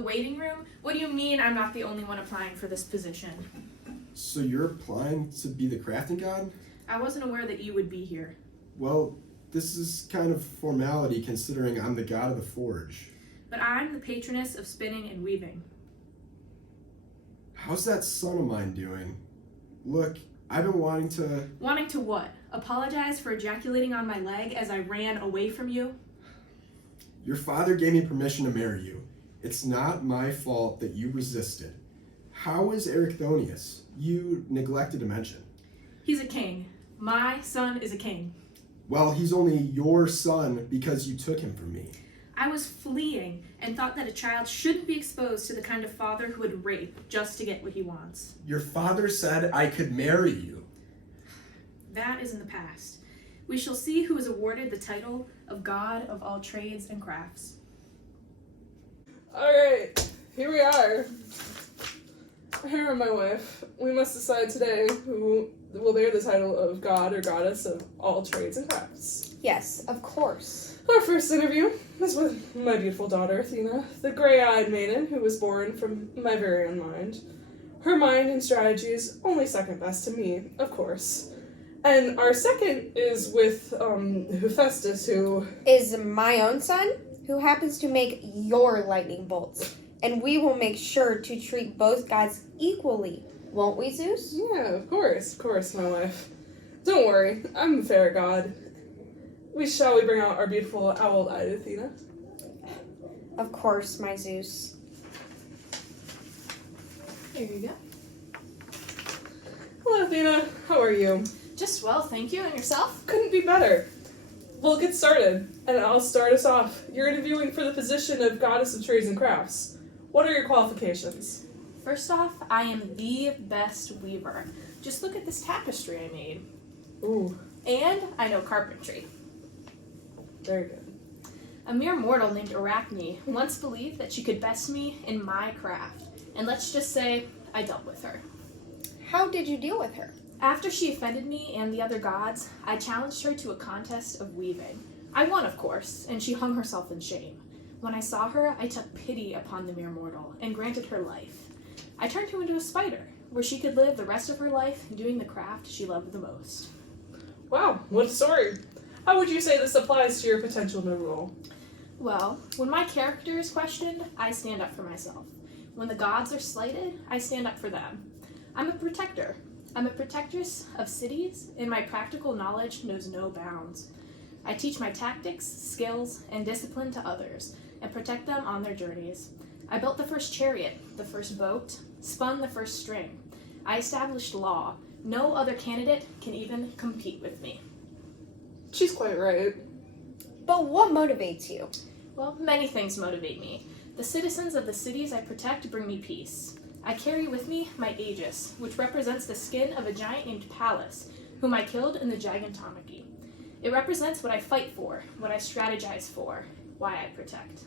waiting room? What do you mean I'm not the only one applying for this position? So you're applying to be the crafting god? I wasn't aware that you would be here. Well, this is kind of formality considering I'm the god of the forge. But I'm the patroness of spinning and weaving. How's that son of mine doing? Look, I've been wanting to... Wanting to what? Apologize for ejaculating on my leg as I ran away from you? Your father gave me permission to marry you. It's not my fault that you resisted. How is Ericthonius? You neglected to mention. He's a king. My son is a king. Well, he's only your son because you took him from me. I was fleeing and thought that a child shouldn't be exposed to the kind of father who would rape just to get what he wants. Your father said I could marry you. That is in the past. We shall see who is awarded the title of God of all trades and crafts. Alright, here we are. Here, my wife. We must decide today who will bear the title of God or Goddess of all trades and crafts. Yes, of course. Our first interview is with my beautiful daughter, Athena, the gray-eyed maiden who was born from my very own mind. Her mind and strategy is only second best to me, of course. And our second is with Hephaestus, who Is my own son, who happens to make your lightning bolts. And we will make sure to treat both gods equally, won't we, Zeus? Yeah, of course, my wife. Don't worry, I'm a fair god. Shall we bring out our beautiful owl-eyed Athena? Of course, my Zeus. Here you go. Hello, Athena. How are you? Just well, thank you. And yourself? Couldn't be better. We'll get started, and I'll start us off. You're interviewing for the position of Goddess of Trades and Crafts. What are your qualifications? First off, I am the best weaver. Just look at this tapestry I made. Ooh, And I know carpentry. very good. A mere mortal named Arachne once believed that she could best me in my craft. And let's just say I dealt with her. How did you deal with her? After she offended me and the other gods, I challenged her to a contest of weaving. I won, of course, and she hung herself in shame. When I saw her, I took pity upon the mere mortal and granted her life. I turned her into a spider, where she could live the rest of her life doing the craft she loved the most. Wow, what a story. How would you say this applies to your potential new role? Well, when my character is questioned, I stand up for myself. When the gods are slighted, I stand up for them. I'm a protector. I'm a protectress of cities, and my practical knowledge knows no bounds. I teach my tactics, skills, and discipline to others, and protect them on their journeys. I built the first chariot, the first boat, spun the first string. I established law. No other candidate can even compete with me. She's quite right. But what motivates you? Well, many things motivate me. The citizens of the cities I protect bring me peace. I carry with me my Aegis, which represents the skin of a giant named Pallas, whom I killed in the Gigantomachy. It represents what I fight for, what I strategize for, why I protect.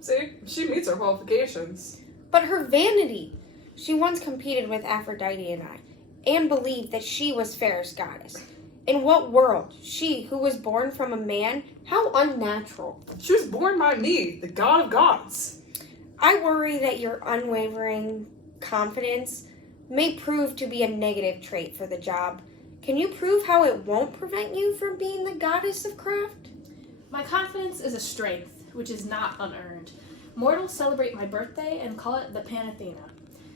See, she meets our qualifications. But her vanity. She once competed with Aphrodite and I, and believed that she was fairest goddess. In what world? She, who was born from a man? How unnatural. She was born by me, the god of gods. I worry that your unwavering confidence may prove to be a negative trait for the job. Can you prove how it won't prevent you from being the goddess of craft? My confidence is a strength, which is not unearned. Mortals celebrate my birthday and call it the Panathena.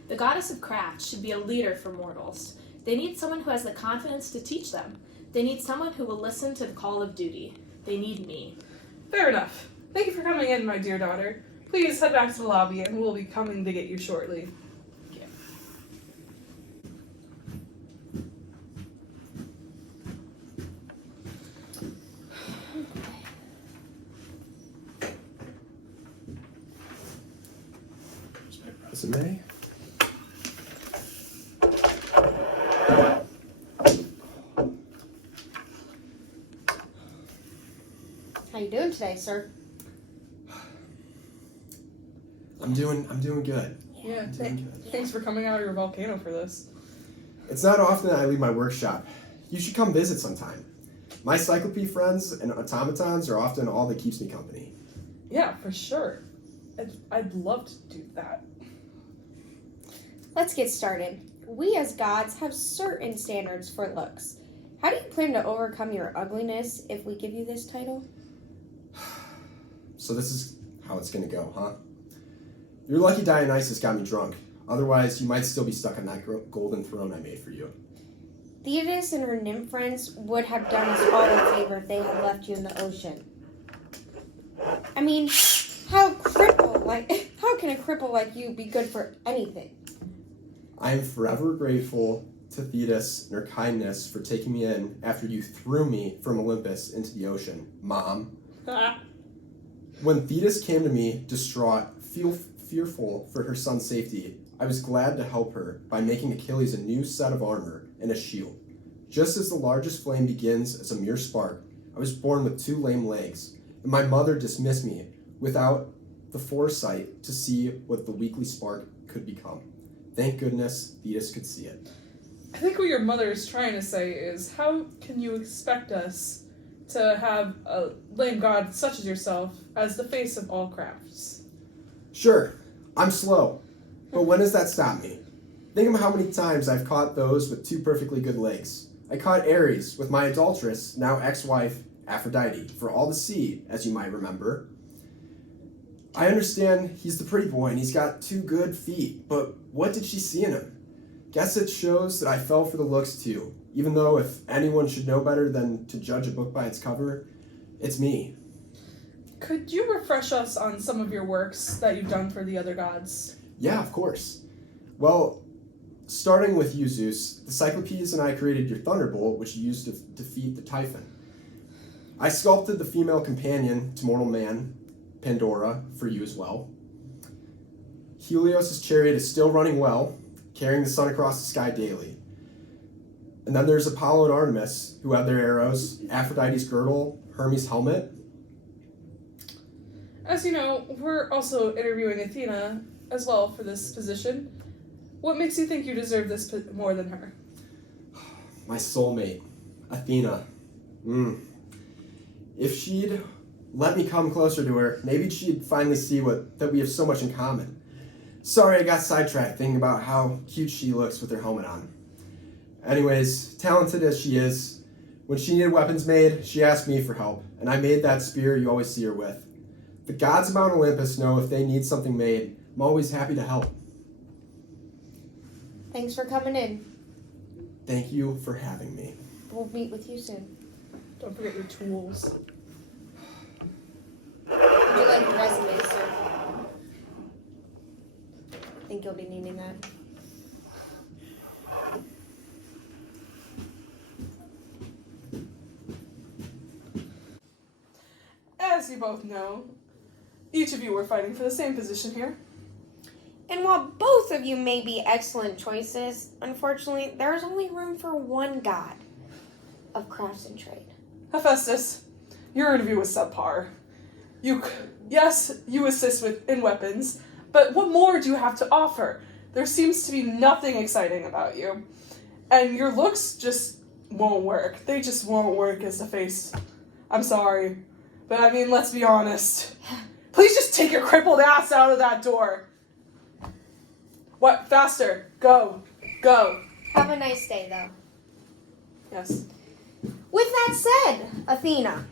The goddess of craft should be a leader for mortals. They need someone who has the confidence to teach them. They need someone who will listen to the call of duty. They need me. Fair enough. Thank you for coming in, my dear daughter. Please head back to the lobby, and we'll be coming to get you shortly. Okay. Here's my resume. How you doing today, sir? I'm doing good. Yeah, I'm doing good. thanks for coming out of your volcano for this. It's not often I leave my workshop. You should come visit sometime. My Cyclope friends and automatons are often all that keeps me company. Yeah, for sure. I'd love to do that. Let's get started. We as gods have certain standards for looks. How do you plan to overcome your ugliness if we give you this title? So this is how it's gonna go, huh? You're lucky Dionysus got me drunk. Otherwise, you might still be stuck on that golden throne I made for you. Thetis and her nymph friends would have done us all a favor if they had left you in the ocean. I mean, how can a cripple like you be good for anything? I am forever grateful to Thetis and her kindness for taking me in after you threw me from Olympus into the ocean, Mom. When Thetis came to me, distraught, fearful for her son's safety, I was glad to help her by making Achilles a new set of armor and a shield. Just as the largest flame begins as a mere spark, I was born with 2 lame legs, and my mother dismissed me without the foresight to see what the weakly spark could become. Thank goodness Thetis could see it. I think what your mother is trying to say is, how can you expect us to have a lame god such as yourself as the face of all crafts? Sure, I'm slow, but when does that stop me? Think of how many times I've caught those with 2 perfectly good legs. I caught Ares with my adulteress, now ex-wife, Aphrodite, for all to see, as you might remember. I understand he's the pretty boy and he's got 2 good feet, but what did she see in him? Guess it shows that I fell for the looks too, even though if anyone should know better than to judge a book by its cover, it's me. Could you refresh us on some of your works that you've done for the other gods? Yeah, of course. Well, starting with you, Zeus, the Cyclopes and I created your thunderbolt, which you used to defeat the Typhon. I sculpted the female companion to mortal man, Pandora, for you as well. Helios' chariot is still running well, carrying the sun across the sky daily. And then there's Apollo and Artemis, who have their arrows, Aphrodite's girdle, Hermes' helmet. As you know, we're also interviewing Athena as well for this position. What makes you think you deserve this more than her? My soulmate, Athena. If she'd let me come closer to her, maybe she'd finally see that we have so much in common. Sorry I got sidetracked thinking about how cute she looks with her helmet on. Anyways, talented as she is, when she needed weapons made, she asked me for help, and I made that spear you always see her with. The gods of Mount Olympus know if they need something made, I'm always happy to help. Thanks for coming in. Thank you for having me. We'll meet with you soon. Don't forget your tools. Would you like a resume, sir? I think you'll be needing that. As you both know, each of you were fighting for the same position here. And while both of you may be excellent choices, unfortunately, there is only room for one god of crafts and trade. Hephaestus, your interview was subpar. Yes, you assist in weapons, but what more do you have to offer? There seems to be nothing exciting about you. And your looks just won't work. They just won't work as the face. I'm sorry. But I mean, let's be honest. Please just take your crippled ass out of that door. What? Faster. Go. Go. Have a nice day, though. Yes. With that said, Athena,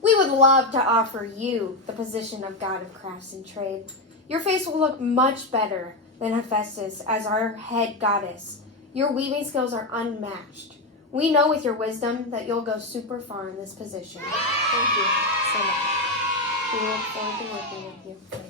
we would love to offer you the position of God of Crafts and Trade. Your face will look much better than Hephaestus as our head goddess. Your weaving skills are unmatched. We know with your wisdom that you'll go super far in this position. Thank you so much. We look forward to working with you.